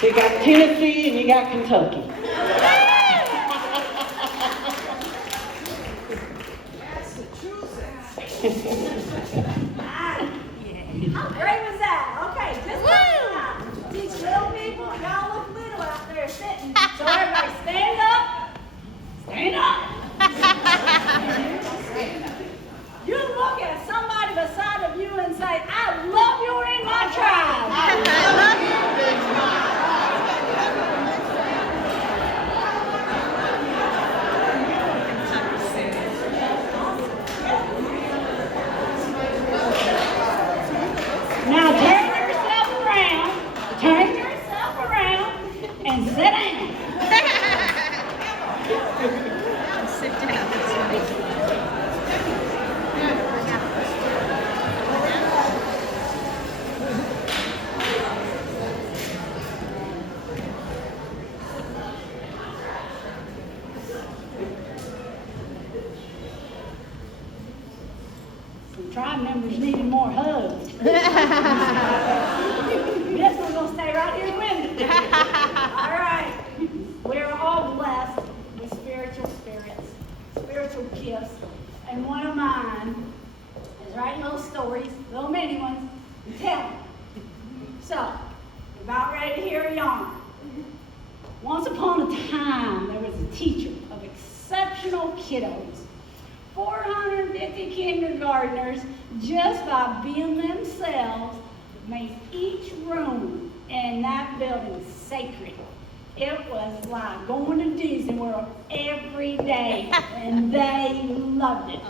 So you got Tennessee and you got Kentucky. That's the truth. How great was that? Okay, just now. These little people, y'all look little out there sitting. So everybody stand up. Stand up. You look at somebody beside of you and say, I love you in my tribe. I love you in my tribe. Now turn yourself around and sit down. Sit down. Some tribe members needed more hugs. This one's going to stay right here with me. All right. We're all blessed with spiritual spirits, spiritual gifts. And one of mine is writing little stories, little mini ones, and tell them. So, you're about ready to hear a yarn. Once upon a time, there was a teacher of exceptional kiddos. 450 kindergartners, just by being themselves, made each room in that building sacred. It was like going to Disney World every day, and they loved it.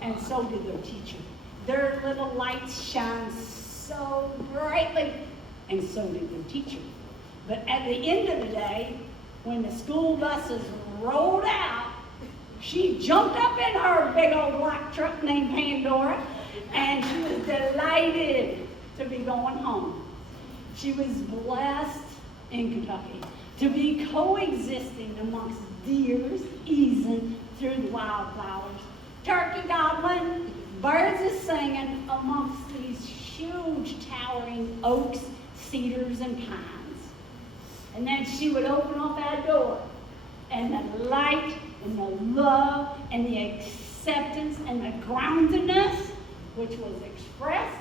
And so did their teacher. Their little lights shine so brightly, and so did their teacher. But at the end of the day, when the school buses rolled out, she jumped up in her big old black truck named Pandora, and she was delighted to be going home. She was blessed in Kentucky to be coexisting amongst deers easing through the wildflowers, turkey gobbling, birds is singing amongst these huge towering oaks, cedars, and pines. And then she would open up that door, and the light and the love and the acceptance and the groundedness which was expressed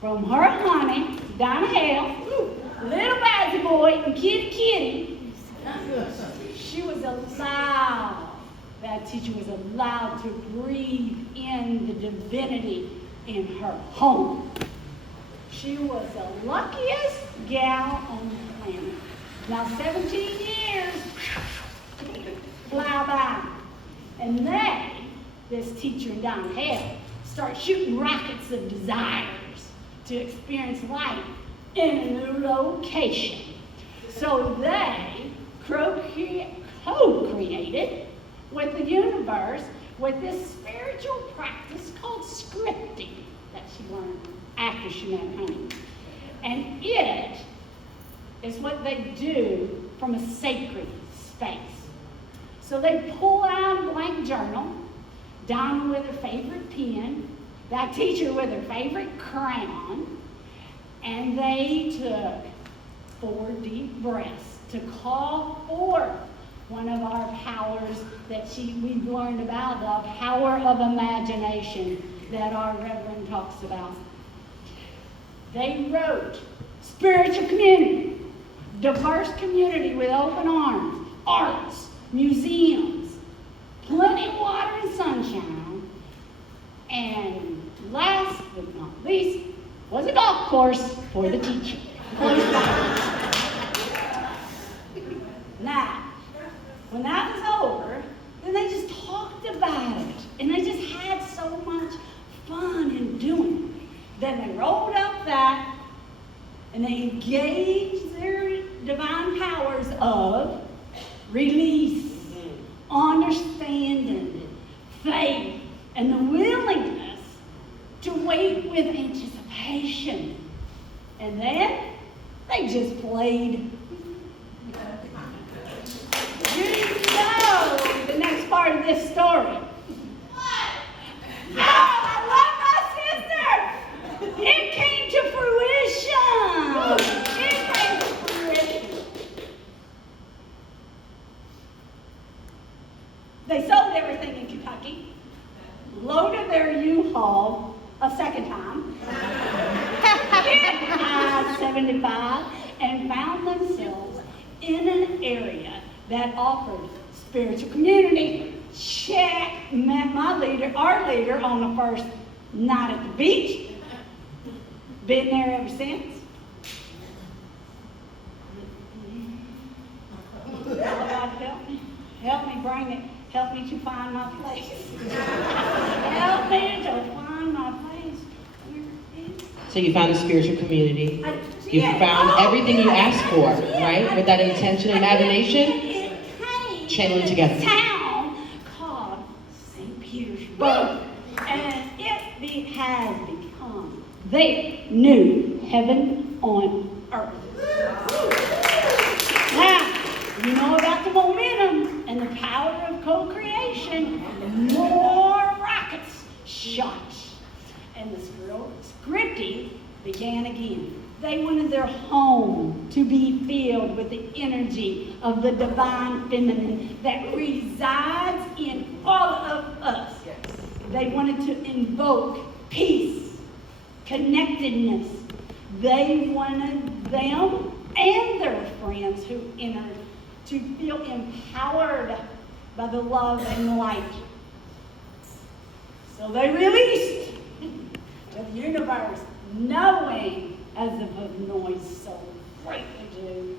from her honey, Donna Hale, little Bazzy Boy, and Kitty. She was allowed, that teacher was allowed to breathe in the divinity in her home. She was the luckiest gal on the planet. Now 17 years fly by. And they, this teacher and Donna Hale, start shooting rockets of desires to experience life in a new location. So they co-created with the universe with this spiritual practice called scripting that she learned after she met honey. And it is what they do from a sacred space. So they pull out a blank journal, Donna with her favorite pen, that teacher with her favorite crayon, and they took 4 deep breaths to call forth one of our powers that we've learned about, the power of imagination that our Reverend talks about. They wrote, spiritual community, diverse community with open arms, arts, museums, plenty of water and sunshine, and last but not least was a golf course for the teacher. Close by. Now, when that was over, then they just talked about it, and they just had so much fun in doing it. Then they rolled up that, and they engaged their divine powers of release, understanding, faith, and the willingness to wait with anticipation. And then they just played. You know the next part of this story. What? Oh, I love my sister! It came to fruition! It came to fruition. 75 and found themselves in an area that offered spiritual community. Check. Met our leader on the first night at the beach. Been there ever since. God help me. Help me bring it. Help me to find my place. Help me to find my place. Where is So you found a spiritual community. You Yeah. found everything you asked for, Yeah. right? With that intention and imagination, It came channeling in together. a town called St. Petersburg. And it has become their new heaven on earth. Now, you know about the momentum and the power of co-creation. More rockets shot. And the scripting began again. They wanted their home to be filled with the energy of the divine feminine that resides in all of us. They wanted to invoke peace, connectedness. They wanted them and their friends who entered to feel empowered by the love and light. So they released to the universe, knowing, as the noise so greatly do,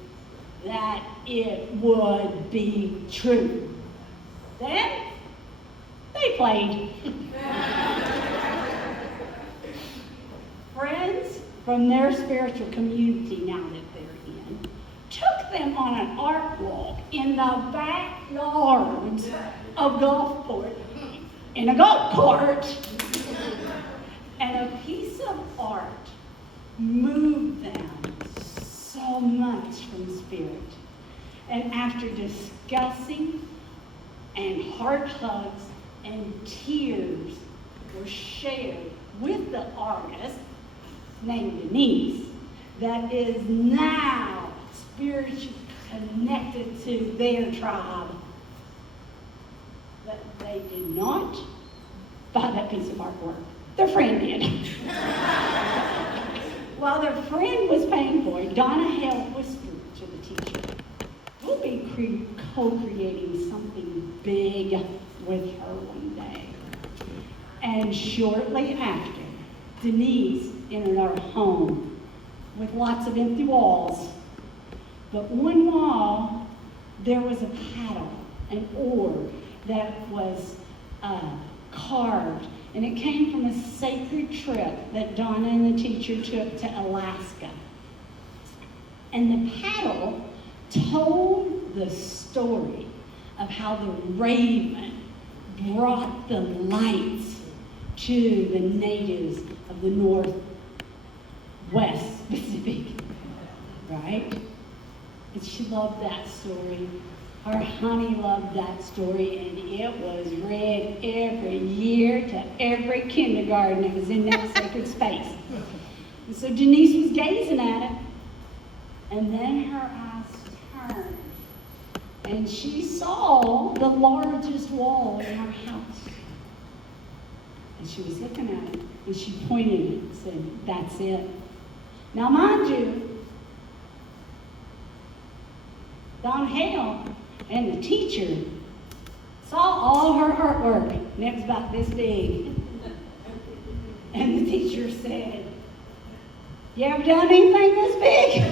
that it would be true. Then they played. Friends from their spiritual community now that they're in took them on an art walk in the backyards of Gulfport in a golf cart. And a piece of art moved them so much from spirit. And after discussing and heart hugs and tears were shared with the artist named Denise, that is now spiritually connected to their tribe. But they did not buy that piece of artwork. Their friend did. While their friend was paying for it, Donna Hale whispered to the teacher, "We'll be co-creating something big with her one day." And shortly after, Denise entered our home with lots of empty walls. But one wall, there was a paddle, an oar that was carved. And it came from a sacred trip that Donna and the teacher took to Alaska. And the paddle told the story of how the raven brought the lights to the natives of the Northwest Pacific, right? And she loved that story. Our honey loved that story, and it was read every year to every kindergarten that was in that sacred space. And so Denise was gazing at it, and then her eyes turned, and she saw the largest wall in our house. And she was looking at it, and she pointed it and said, "That's it." Now, mind you, Don Hale and the teacher saw all her artwork, and it was about this big. And the teacher said, "You ever done anything this big?"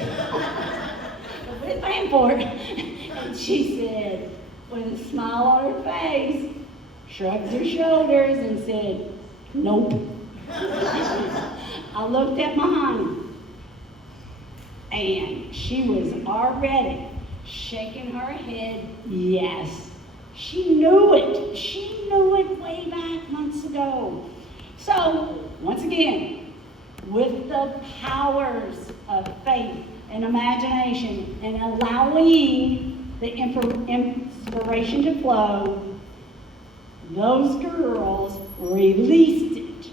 We're paying for it. And she said, with a smile on her face, shrugged her shoulders and said, "Nope." I looked at my honey, and she was already shaking her head, yes. She knew it. She knew it way back months ago. So, once again, with the powers of faith and imagination and allowing the inspiration to flow, those girls released it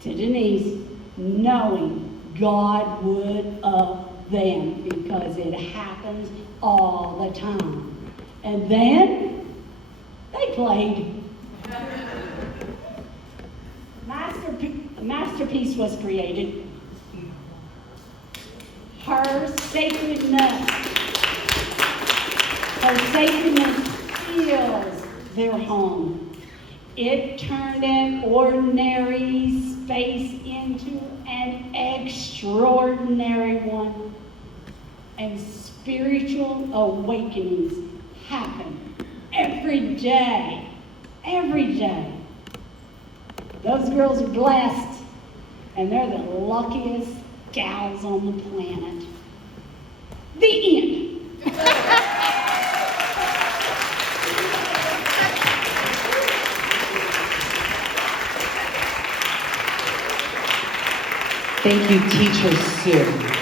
to Denise, knowing God would up them because it happens all the time. And then they played. A masterpiece was created. Her sacredness is their home. It turned an ordinary space into an extraordinary one. And spiritual awakenings happen every day. Every day. Those girls are blessed, and they're the luckiest gals on the planet. The end. Thank you, Teacher Sue.